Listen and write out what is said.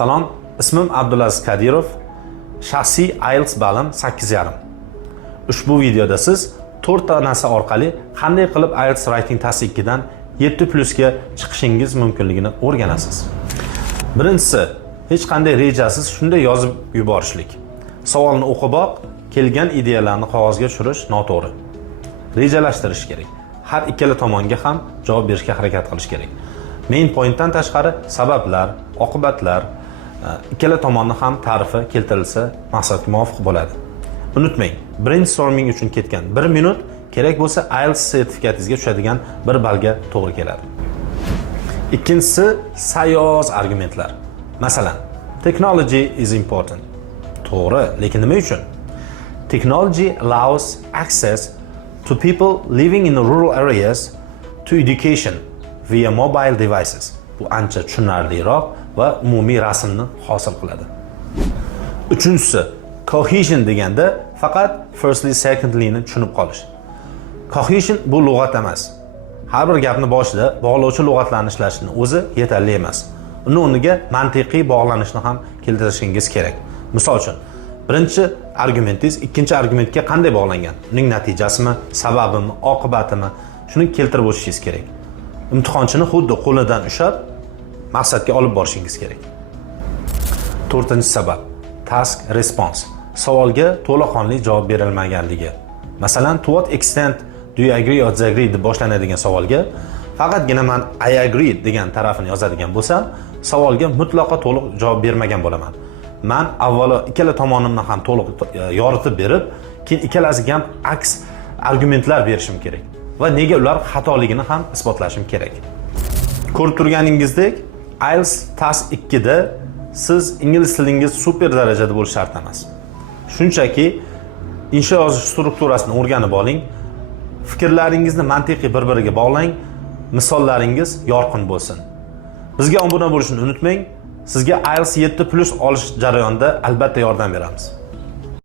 Salom, ismim Abdulaziz Kadirov. Shaxsiy IELTS balim 8,5. Ushbu videoda siz 4 ta narsa orqali qanday qilib IELTS Writing Test 2 dan 7+ ga chiqishingiz mumkinligini o'rganasiz. Birinchisi, hech qanday rejasiz shunday yozib yuborishlik. Savolni o'qiboq, kelgan ideyalarni qog'ozga tushirish noto'g'ri. Rejalashtirish kerak. Har ikkala tomonga ham javob berishga harakat qilish kerak. Main pointdan tashqari sabablar, oqibatlar, ikkala tomonni ham ta'rifi keltirilsa maqsadga muvofiq bo'ladi. Unutmang, brainstorming uchun ketgan 1 minut kerak bo'lsa IELTS sertifikatingizga tushadigan 1 ballga to'g'ri keladi. Ikkinchisi, sayoz argumentlar. Masalan, technology is important. To'g'ri, lekin nima uchun? Technology allows access to people living in rural areas to education via mobile devices. Bu ancha tushunarliroq va umumiy rasmni hosil qiladi. Uchinchisi, cohesion deganda faqat firstly, secondly ni tushunib qolish. Cohesion bu lug'at emas. Har bir gapni boshida bog'lovchi lug'atlarni ishlashning o'zi yetarli emas. Uni o'rniga mantiqiy bog'lanishni ham keltirishingiz kerak. Misol uchun, birinchi argumentingiz ikkinchi argumentga qanday bog'langan? Uning natijasimi, sababimi, oqibatimi? Shuni keltirib o'tishingiz kerak. Imtihonchini xuddi qo'lidan ushlab maqsadga olib borishingiz kerak. To'rtinchi sabab, task response. Savolga to'laqonli javob berilmaganligi. Masalan, to what extent do you agree or disagree deb boshlanadigan savolga faqatgina men I agree degan tarafini yozadigan bo'lsam, savolga mutlaqo to'liq javob bermagan bo'laman. Men avvalo ikkala tomonimni ham to'liq yoritib berib, keyin ikkalasiga ham aks argumentlar berishim kerak va nega ular xatoligini ham isbotlashim kerak. Ko'rib turganingizdek, IELTS Test 2 da siz ingliz tilingiz super darajada bo'lishi shart emas. Shunchaki insho yozish strukturasini o'rganib oling, fikrlaringizni mantiqiy bir-biriga bog'lang, misollaringiz yorqin bo'lsin. Bizga obuna bo'lishni unutmang. Sizga IELTS 7+ olish jarayonida albatta yordam beramiz.